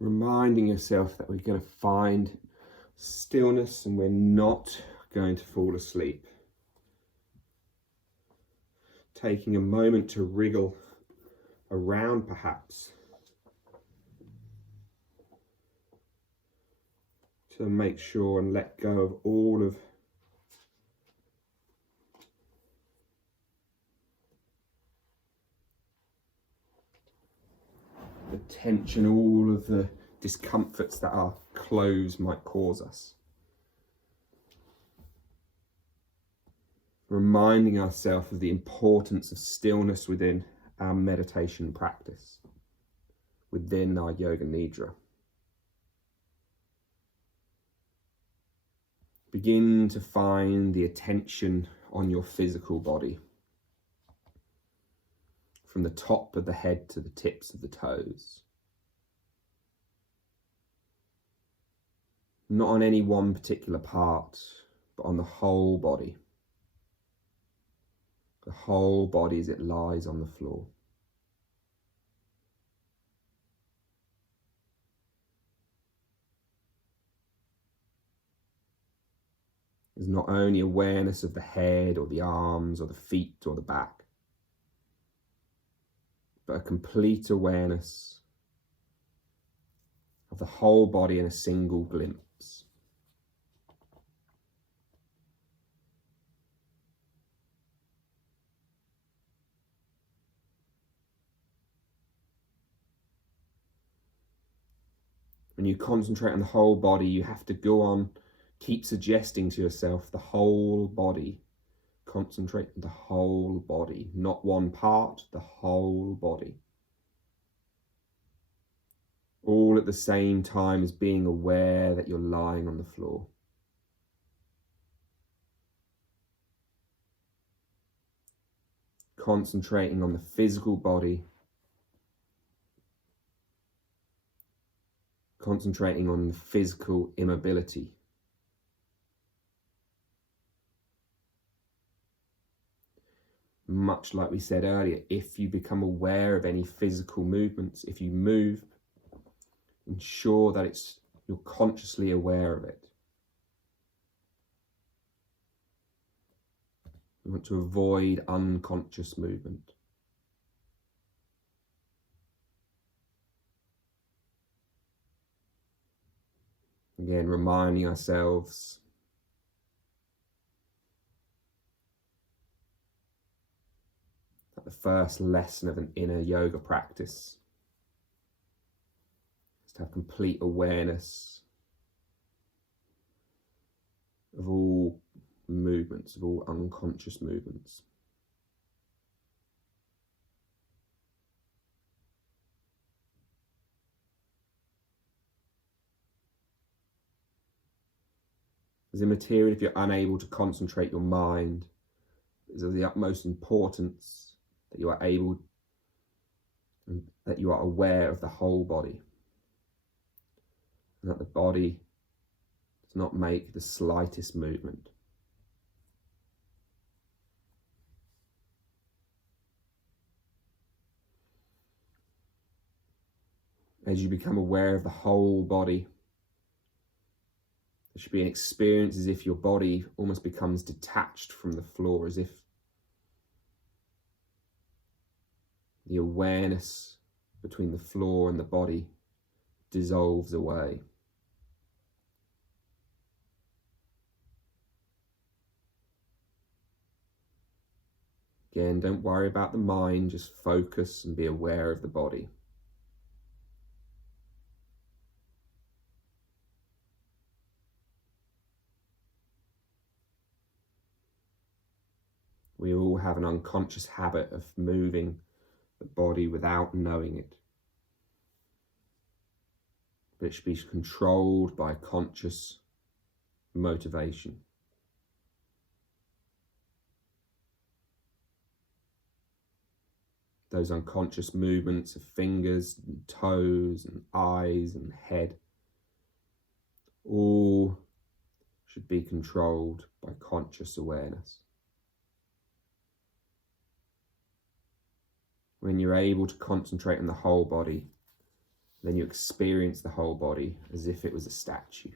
reminding yourself that we're going to find stillness and we're not going to fall asleep. Taking a moment to wriggle around perhaps, to make sure and let go of all of the tension, all of the discomforts that our clothes might cause us. Reminding ourselves of the importance of stillness within our meditation practice, within our Yoga Nidra. Begin to find the attention on your physical body, from the top of the head to the tips of the toes. Not on any one particular part, but on the whole body. The whole body as it lies on the floor. There's not only awareness of the head or the arms or the feet or the back, but a complete awareness of the whole body in a single glimpse. When you concentrate on the whole body, you have to go on, keep suggesting to yourself the whole body. Concentrate on the whole body, not one part, the whole body. All at the same time as being aware that you're lying on the floor. Concentrating on the physical body. Concentrating on the physical immobility. Much like we said earlier, if you become aware of any physical movements, if you move, ensure that you're consciously aware of it. We want to avoid unconscious movement. Again, reminding ourselves that the first lesson of an inner yoga practice is to have complete awareness of all movements, of all unconscious movements. As immaterial if you're unable to concentrate your mind, is of the utmost importance that you are able and that you are aware of the whole body, and that the body does not make the slightest movement. As you become aware of the whole body, there should be an experience as if your body almost becomes detached from the floor, as if the awareness between the floor and the body dissolves away. Again, don't worry about the mind, just focus and be aware of the body. We all have an unconscious habit of moving the body without knowing it. But it should be controlled by conscious motivation. Those unconscious movements of fingers and toes and eyes and head all should be controlled by conscious awareness. When you're able to concentrate on the whole body, Then you experience the whole body as if it was a statue.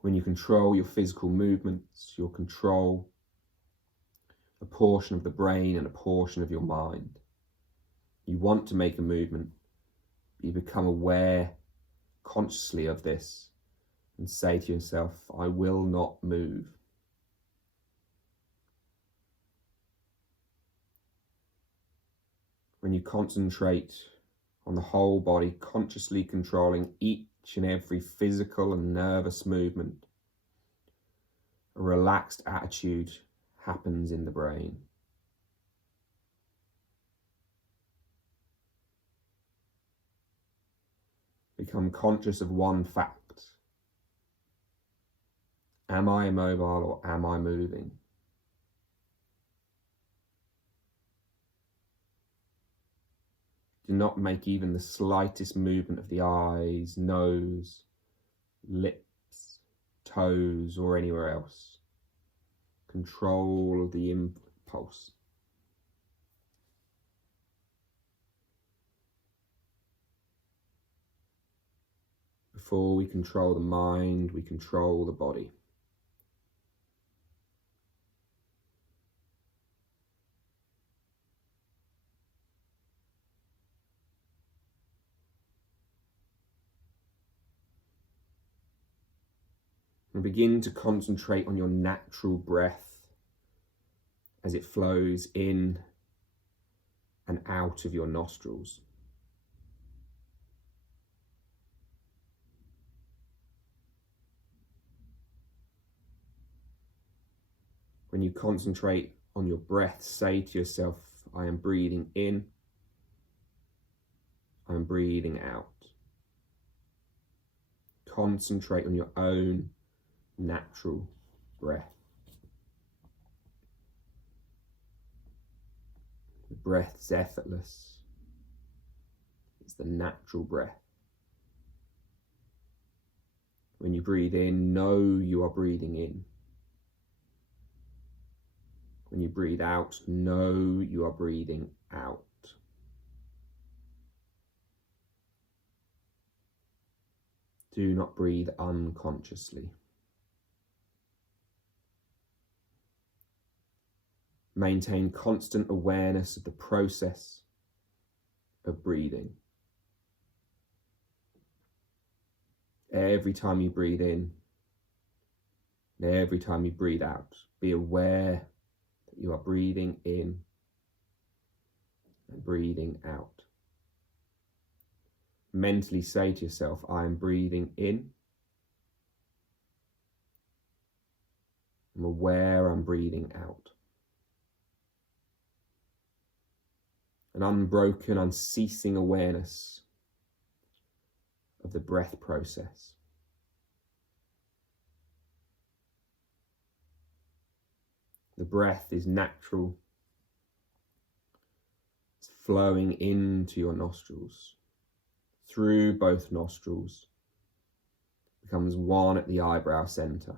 When you control your physical movements, you'll control a portion of the brain and a portion of your mind. You want to make a movement, you become aware consciously of this and say to yourself, I will not move. When you concentrate on the whole body, consciously controlling each and every physical and nervous movement, a relaxed attitude happens in the brain. Become conscious of one fact. Am I immobile or am I moving? Do not make even the slightest movement of the eyes, nose, lips, toes, or anywhere else. Control the impulse. Before we control the mind, we control the body. And begin to concentrate on your natural breath as it flows in and out of your nostrils. When you concentrate on your breath, say to yourself, I am breathing in, I am breathing out. Concentrate on your own natural breath. The breath is effortless. It's the natural breath. When you breathe in, know you are breathing in. When you breathe out, know you are breathing out. Do not breathe unconsciously. Maintain constant awareness of the process of breathing. Every time you breathe in, and every time you breathe out, be aware that you are breathing in and breathing out. Mentally say to yourself, I am breathing in. I'm aware I'm breathing out. An unbroken, unceasing awareness of the breath process. The breath is natural. It's flowing into your nostrils, through both nostrils, becomes one at the eyebrow center.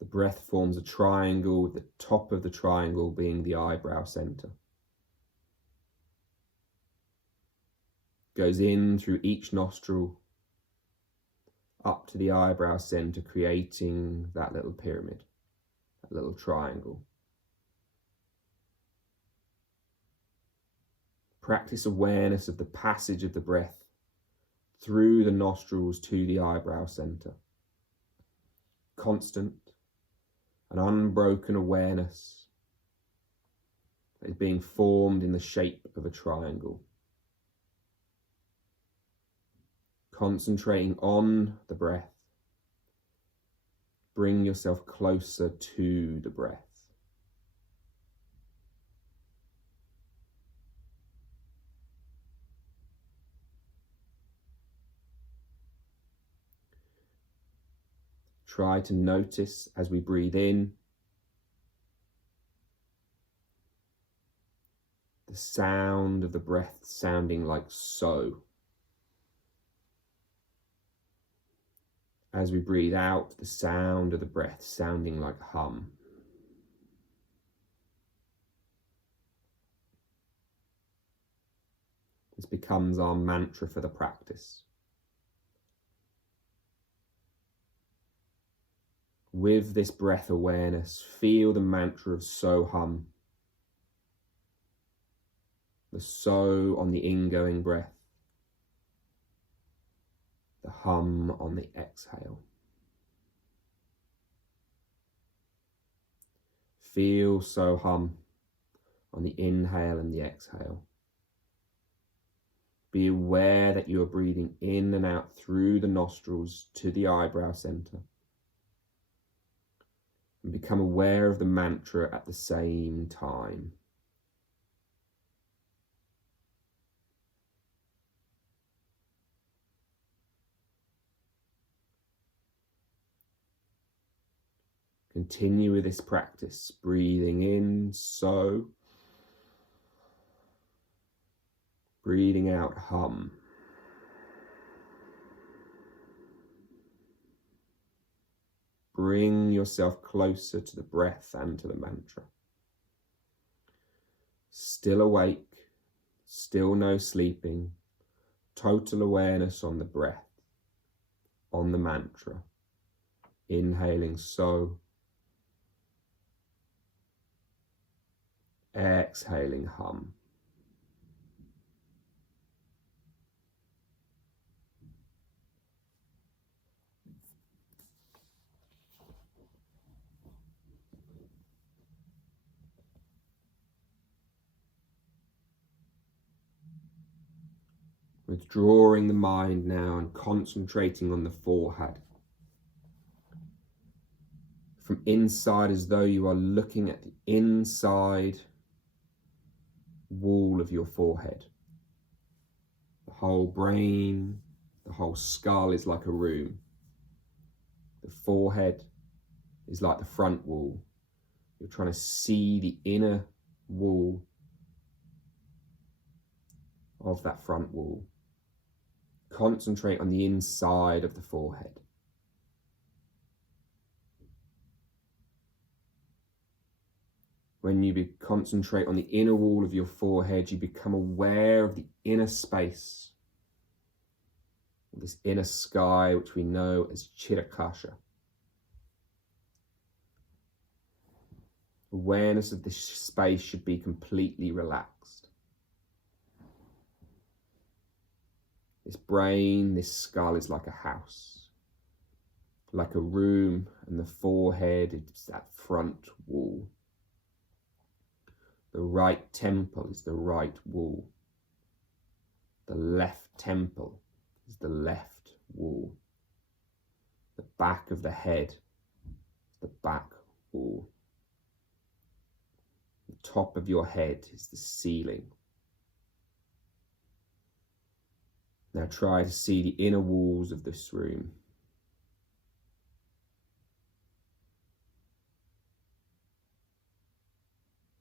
The breath forms a triangle, with the top of the triangle being the eyebrow center. Goes in through each nostril, up to the eyebrow center, creating that little pyramid, that little triangle. Practice awareness of the passage of the breath through the nostrils to the eyebrow center. Constant and unbroken awareness that is being formed in the shape of a triangle. Concentrating on the breath, bring yourself closer to the breath. Try to notice as we breathe in, the sound of the breath sounding like so. As we breathe out, the sound of the breath sounding like hum. This becomes our mantra for the practice. With this breath awareness, feel the mantra of so hum. The so on the ingoing breath, the hum on the exhale. Feel so hum on the inhale and the exhale. Be aware that you are breathing in and out through the nostrils to the eyebrow center. And become aware of the mantra at the same time. Continue with this practice, breathing in so, breathing out hum. Bring yourself closer to the breath and to the mantra. Still awake, still no sleeping, total awareness on the breath, on the mantra. Inhaling so, exhaling hum. Withdrawing the mind now and concentrating on the forehead. From inside, as though you are looking at the inside wall of your forehead. The whole brain, the whole skull is like a room. The forehead is like the front wall. You're trying to see the inner wall of that front wall. Concentrate on the inside of the forehead. When you concentrate on the inner wall of your forehead, you become aware of the inner space, this inner sky, which we know as Chirakasha. Awareness of this space should be completely relaxed. This brain, this skull is like a house, like a room, and the forehead is that front wall. The right temple is the right wall. The left temple is the left wall. The back of the head is the back wall. The top of your head is the ceiling. Now try to see the inner walls of this room.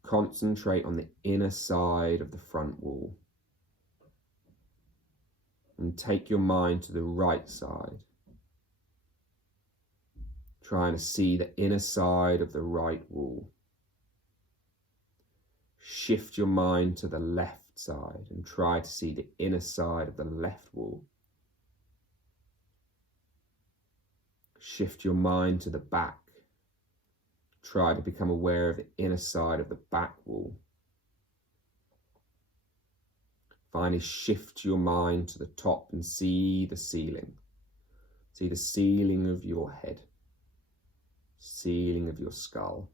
Concentrate on the inner side of the front wall. And take your mind to the right side. Trying to see the inner side of the right wall. Shift your mind to the left side and try to see the inner side of the left wall. Shift your mind to the back. Try to become aware of the inner side of the back wall. Finally, shift your mind to the top and see the ceiling. See the ceiling of your head, ceiling of your skull.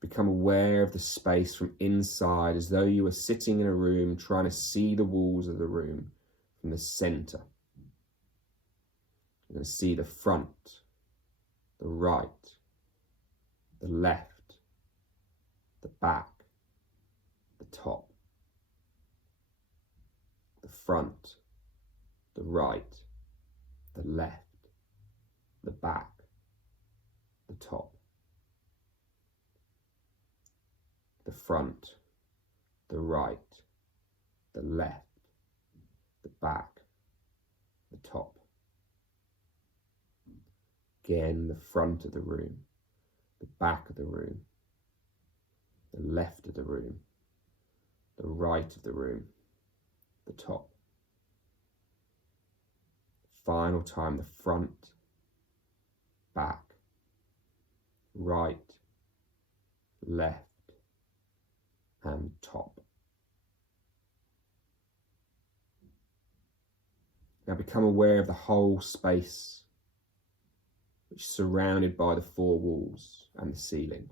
Become aware of the space from inside as though you were sitting in a room trying to see the walls of the room from the center. You're going to see the front, the right, the left, the back, the top, the front, the right, the left, the back, the top. the front, the right, the left, the back, the top. Again, the front of the room, the back of the room, the left of the room, the right of the room, the top. Final time, the front, back, right, left, and top. Now become aware of the whole space, which is surrounded by the four walls and the ceiling.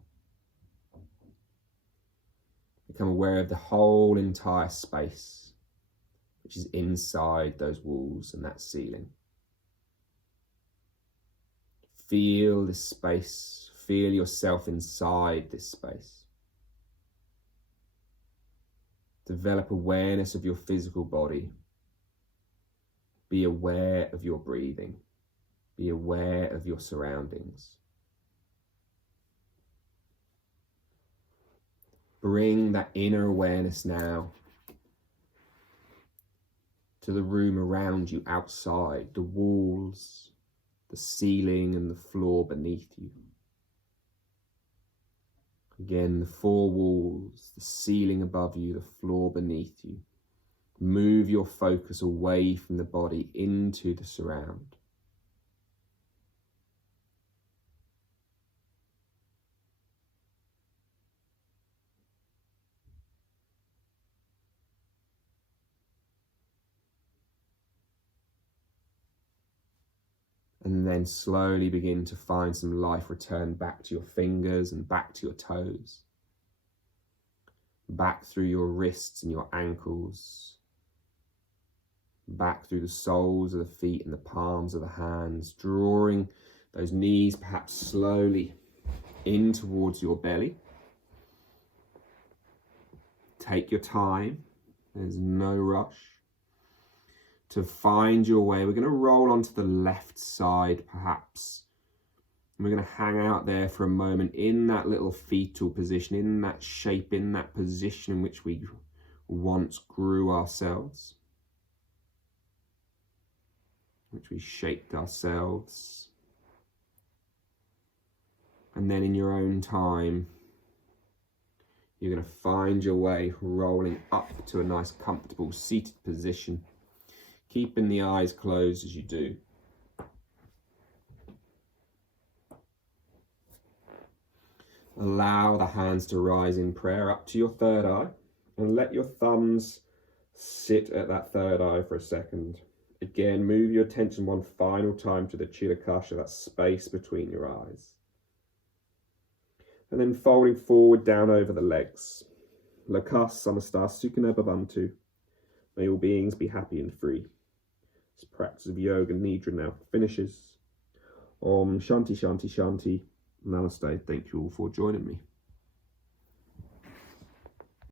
Become aware of the whole entire space, which is inside those walls and that ceiling. Feel this space, feel yourself inside this space. Develop awareness of your physical body. Be aware of your breathing. Be aware of your surroundings. Bring that inner awareness now to the room around you, outside, the walls, the ceiling and the floor beneath you. Again, the four walls, the ceiling above you, the floor beneath you. Move your focus away from the body into the surround. And then slowly begin to find some life return back to your fingers and back to your toes. Back through your wrists and your ankles. Back through the soles of the feet and the palms of the hands. Drawing those knees perhaps slowly in towards your belly. Take your time. There's no rush. To find your way, we're going to roll onto the left side perhaps. And we're going to hang out there for a moment in that little fetal position, in that shape, in that position in which we once grew ourselves, which we shaped ourselves. And then in your own time, you're going to find your way rolling up to a nice comfortable seated position. Keeping the eyes closed as you do. Allow the hands to rise in prayer up to your third eye and let your thumbs sit at that third eye for a second. Again, move your attention one final time to the Chirakasha, that space between your eyes. And then folding forward down over the legs. Lokas Samasta Sukhana Bhavantu. May all beings be happy and free. This practice of yoga nidra now finishes. Om Shanti Shanti Shanti. Namaste. Thank you all for joining me.